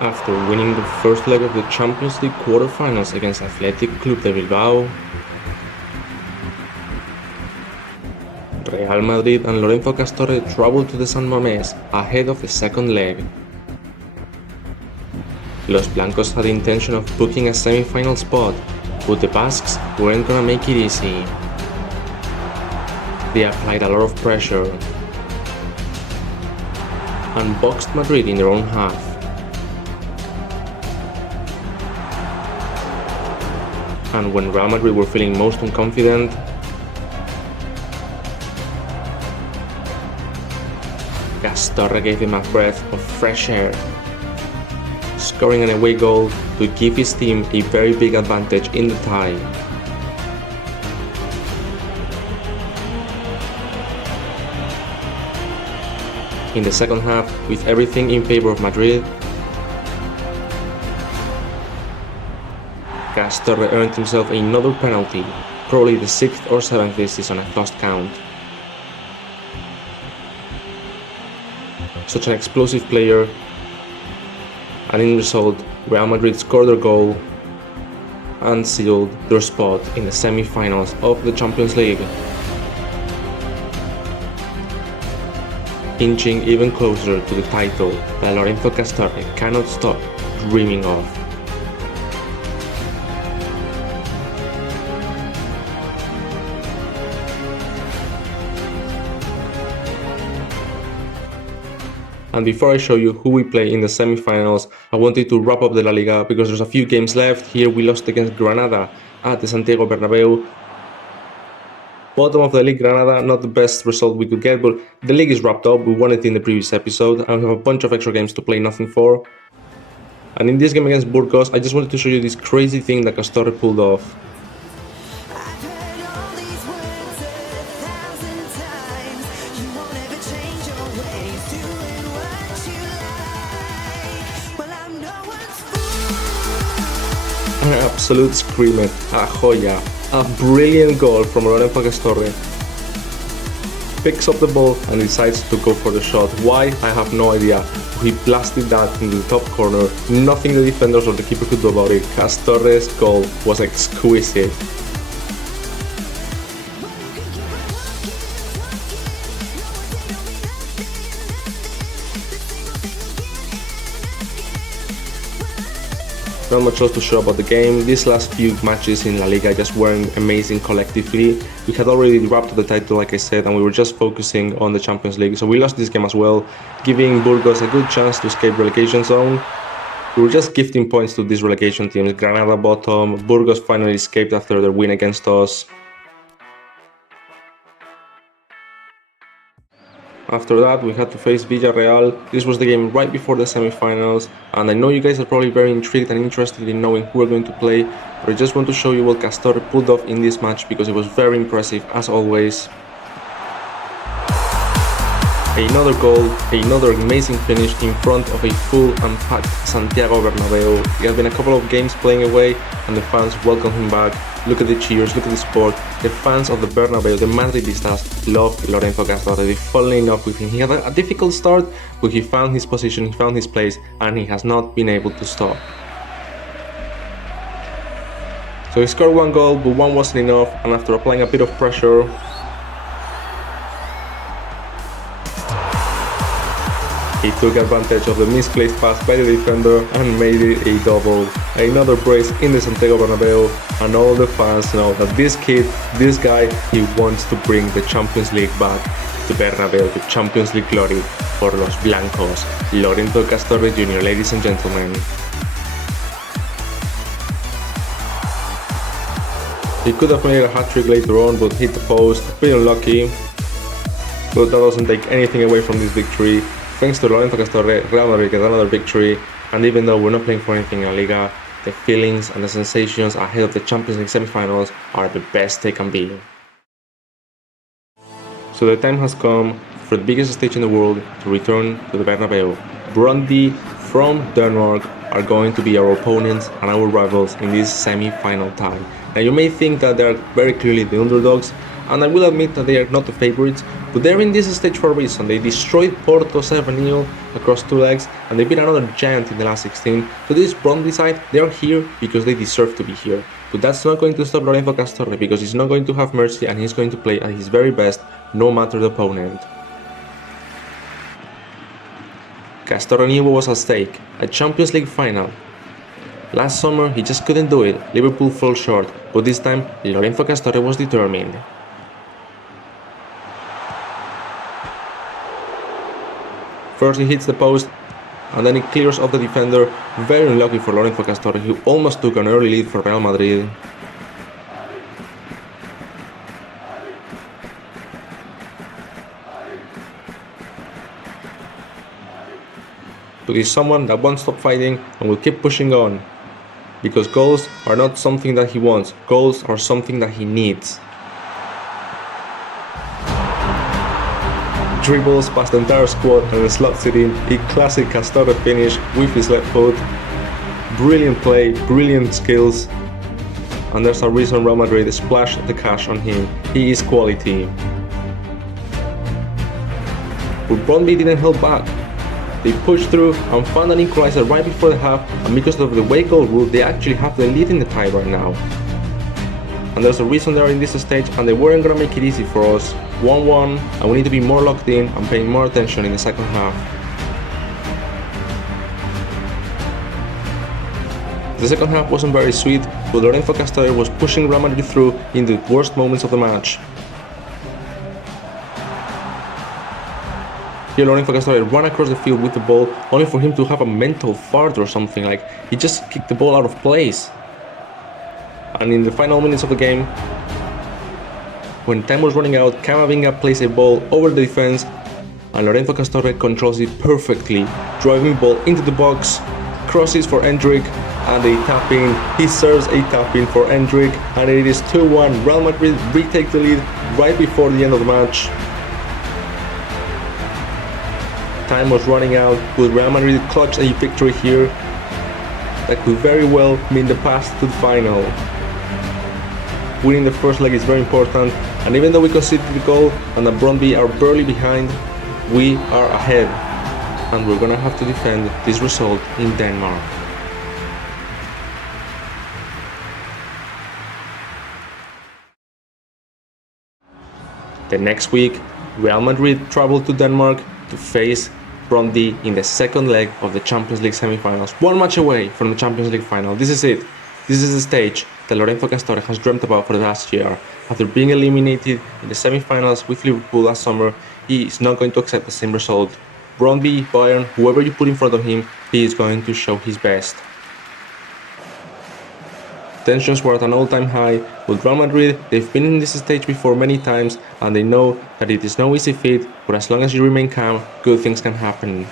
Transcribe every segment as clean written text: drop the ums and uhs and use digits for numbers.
After winning the first leg of the Champions League quarterfinals against Athletic Club de Bilbao, Real Madrid and Lorenzo Castorre traveled to the San Mamés ahead of the second leg. Los Blancos had the intention of booking a semi-final spot, but the Basques weren't gonna make it easy. They applied a lot of pressure and boxed Madrid in their own half. And when Real Madrid were feeling most unconfident, Castorre gave him a breath of fresh air, scoring an away goal to give his team a very big advantage in the tie. In the second half, with everything in favor of Madrid, Castorre earned himself another penalty, probably the 6th or 7th this season at lost count. Such an explosive player, and in result, Real Madrid scored their goal and sealed their spot in the semi-finals of the Champions League, inching even closer to the title that Lorenzo Castorre cannot stop dreaming of. And before I show you who we play in the semi-finals, I wanted to wrap up the La Liga because there's a few games left. Here we lost against Granada at the Santiago Bernabéu. Bottom of the league, Granada, not the best result we could get, but the league is wrapped up. We won it in the previous episode, and we have a bunch of extra games to play, nothing for. And in this game against Burgos, I just wanted to show you this crazy thing that Castorre pulled off. An absolute screamer, a joya, a brilliant goal from Lorenzo Castorre. Picks up the ball and decides to go for the shot. Why? I have no idea. He blasted that into the top corner. Nothing the defenders or the keeper could do about it. Castorre's goal was exquisite. Not much else to show about the game. These last few matches in La Liga just weren't amazing collectively. We had already wrapped up the title, like I said, and we were just focusing on the Champions League. So we lost this game as well, giving Burgos a good chance to escape relegation zone. We were just gifting points to these relegation teams. Granada bottom, Burgos finally escaped after their win against us. After that, we had to face Villarreal. This was the game right before the semi-finals, and I know you guys are probably very intrigued and interested in knowing who we're going to play, but I just want to show you what Castorre pulled off in this match because it was very impressive as always. Another goal, another amazing finish in front of a full and packed Santiago Bernabéu. He had been a couple of games playing away and the fans welcomed him back. Look at the cheers, look at the support. The fans of the Bernabéu, the Madridistas, loved Lorenzo Castorre. They've fallen in love with him. He had a difficult start, but he found his position, he found his place, and he has not been able to stop. So he scored one goal, but one wasn't enough, and after applying a bit of pressure, he took advantage of the misplaced pass by the defender and made it a double. Another brace in the Santiago Bernabéu, and all the fans know that this kid, this guy, he wants to bring the Champions League back to Bernabéu, the Champions League glory for Los Blancos. Lorenzo Castorre Jr, ladies and gentlemen. He could have made a hat-trick later on, but hit the post, pretty unlucky. But that doesn't take anything away from this victory. Thanks to Lorenzo Castorre, Real Madrid get another victory, and even though we're not playing for anything in La Liga, the feelings and the sensations ahead of the Champions League semi-finals are the best they can be. So the time has come for the biggest stage in the world to return to the Bernabeu. Brøndby from Denmark are going to be our opponents and our rivals in this semi-final tie. Now you may think that they are very clearly the underdogs, and I will admit that they are not the favorites, but they're in this stage for a reason. They destroyed Porto 7-0 across 2 legs, and they beat another giant in the last 16. So this Brøndby side, they are here because they deserve to be here. But that's not going to stop Lorenzo Castorre, because he's not going to have mercy and he's going to play at his very best, no matter the opponent. Castorre knew what was at stake, a Champions League final. Last summer he just couldn't do it, Liverpool fell short, but this time Lorenzo Castorre was determined. First he hits the post, and then he clears off the defender, very unlucky for Lorenzo Castorre, who almost took an early lead for Real Madrid. But he's someone that won't stop fighting and will keep pushing on. Because goals are not something that he wants, goals are something that he needs. Dribbles past the entire squad and slots it in, a classic Castorre finish with his left foot. Brilliant play, brilliant skills, and there's a reason Real Madrid splashed the cash on him. He is quality. But Brøndby didn't hold back. They pushed through and found an equalizer right before the half, and because of the away goal rule, they actually have the lead in the tie right now. And there's a reason they are in this stage, and they weren't gonna make it easy for us. 1-1, and we need to be more locked in and paying more attention in the second half. The second half wasn't very sweet, but Lorenzo Castorre was pushing Real Madrid through in the worst moments of the match. Here Lorenzo Castorre ran across the field with the ball, only for him to have a mental fart or something, like he just kicked the ball out of place. And in the final minutes of the game, when time was running out, Camavinga plays a ball over the defense, and Lorenzo Castorre controls it perfectly, driving the ball into the box, crosses for Endrick, and a tap-in. He serves a tap-in for Endrick, and it is 2-1. Real Madrid retake the lead right before the end of the match. Time was running out, but Real Madrid clutched a victory here that could very well mean the pass to the final. Winning the first leg is very important, and even though we conceded the goal and the Brøndby are barely behind, we are ahead, and we're gonna have to defend this result in Denmark. The next week, Real Madrid traveled to Denmark to face Brøndby in the second leg of the Champions League semi-finals. One match away from the Champions League final. This is it. This is the stage that Lorenzo Castorre has dreamt about for the last year. After being eliminated in the semi-finals with Liverpool last summer, he is not going to accept the same result. Brøndby, Bayern, whoever you put in front of him, he is going to show his best. Tensions were at an all-time high, but Real Madrid, they've been in this stage before many times, and they know that it is no easy feat, but as long as you remain calm, good things can happen.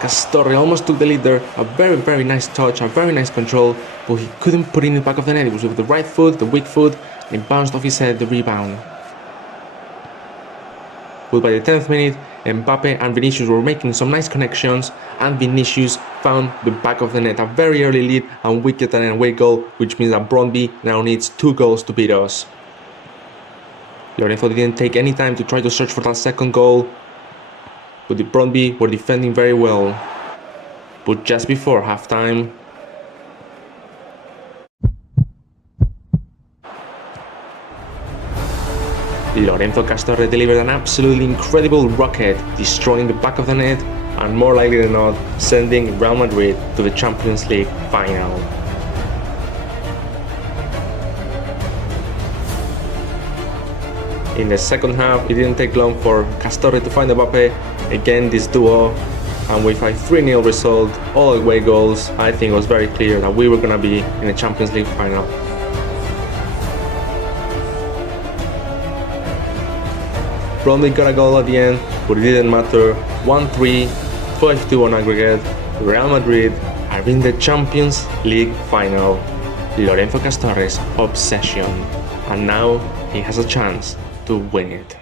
Castorre almost took the lead there, a very nice touch, a very nice control, but he couldn't put it in the back of the net. It was with the right foot, the weak foot, and it bounced off his head, the rebound. But by the 10th minute, Mbappe and Vinicius were making some nice connections, and Vinicius found the back of the net, a very early lead, and we get an away goal, which means that Brøndby now needs 2 goals to beat us. Lorenzo didn't take any time to try to search for that second goal, but the Brøndby were defending very well. But just before halftime, Lorenzo Castorre delivered an absolutely incredible rocket, destroying the back of the net and more likely than not, sending Real Madrid to the Champions League final. In the second half, it didn't take long for Castorre to find Mbappe, again this duo, and with a 3-0 result, all away goals, I think it was very clear that we were gonna be in the Champions League final. Brøndby got a goal at the end, but it didn't matter. 1-3, 5-2 on aggregate. Real Madrid are in the Champions League final. Lorenzo Castorre's obsession, and now he has a chance to win it.